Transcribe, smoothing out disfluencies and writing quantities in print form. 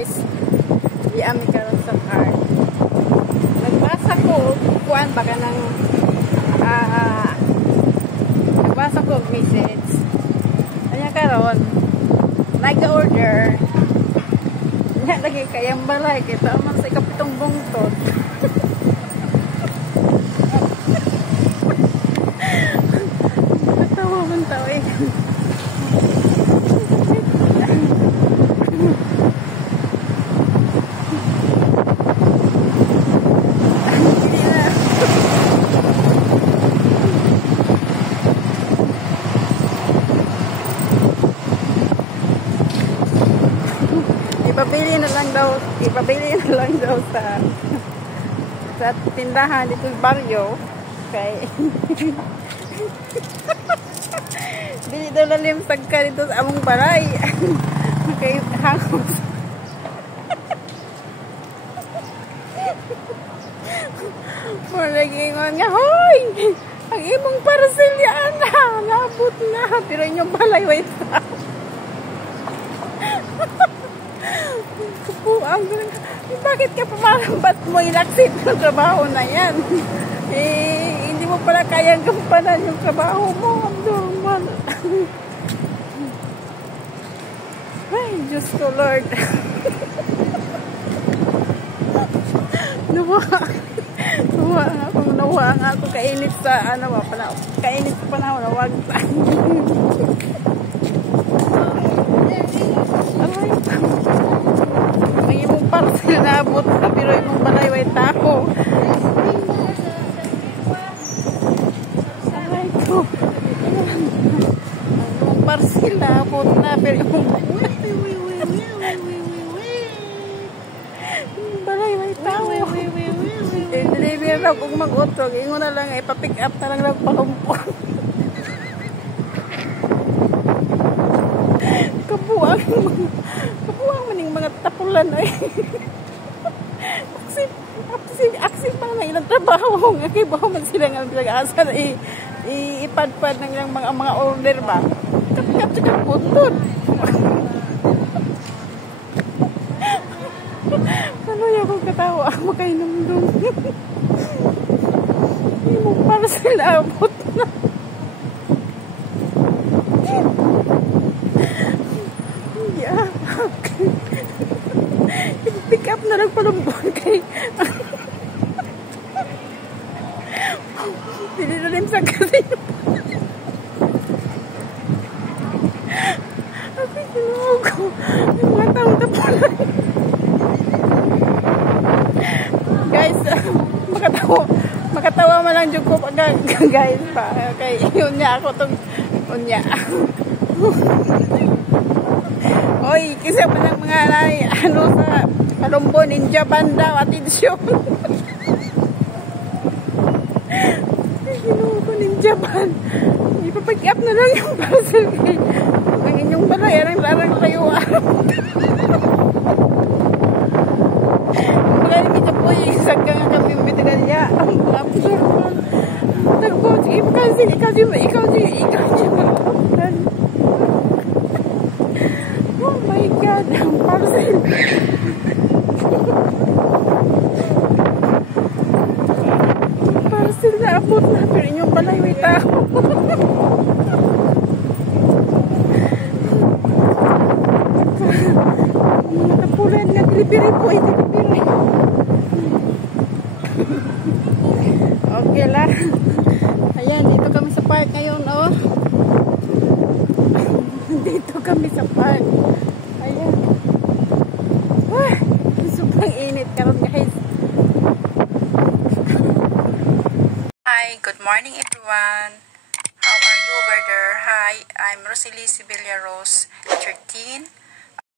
Di ami karon sa car. Nagbasa ko kuan baka ng nagbasa ko og message. Anya karon nag-order. Nya lagi kayang balay kita man sa ikapitong bungtod. Tawa man tao eh. Ipabili na lang daw sa tindahan dito sa baryo kay bili daw lalimsag ka dito sa among baray kay hangos nag-ingon nga, hoy! Ang imong parcel yan na! Nabot na! Pero inyong balay, wait na! Kupuang, bakit ka pamarambat mo ilaksit ng trabaho na yan? Eh, hindi mo pala kayang gampanan yung trabaho mo. Abnormal. Ay, Diyos ko, Lord. Nawa nga ako kainit sa ano ba pala kainit sa panahon na wag ang imong parcel na abot na pero imong balay way tao aray ko ang parcel na abot na pero imong balay way tao deliver raw kung mag-utog ingon na lang ipa-pick up na lang palumpong kabuang maning mga tapulan ay aksip pa na ilang trabaho nga kay baho man sila nga pinag-asa na ipadpad ng ilang mga order ba kapick up sa putod ano yung akong katawa makainom doon hindi mo para sila abot na yeah pick up na lang palumbon kay hindi na rin sa kasino ako'y sinuog ko yung mga taong tapulan guys makatawa man lang dyan ko guys pa kay yun niya ako itong unya oy kisa pa ng mga ano sa Palumbo Ninja Banda atensyon ginuko Ninja Band ipapick up na lang yung parcel kay ang inyong balay arang layuan wala namin ito po yung sagka nga kami mabitigalya ang absurd nagpo ikaw oh my god ang parcel parcel na abot na pero inyong balay may tao natapulan nga delivery po delivery okay lang ayan dito kami sa park ngayon oh dito kami sa park ayan sobrang init karon guys hi good morning everyone how are you over there hi I'm Rosalie Sibilia Rose 13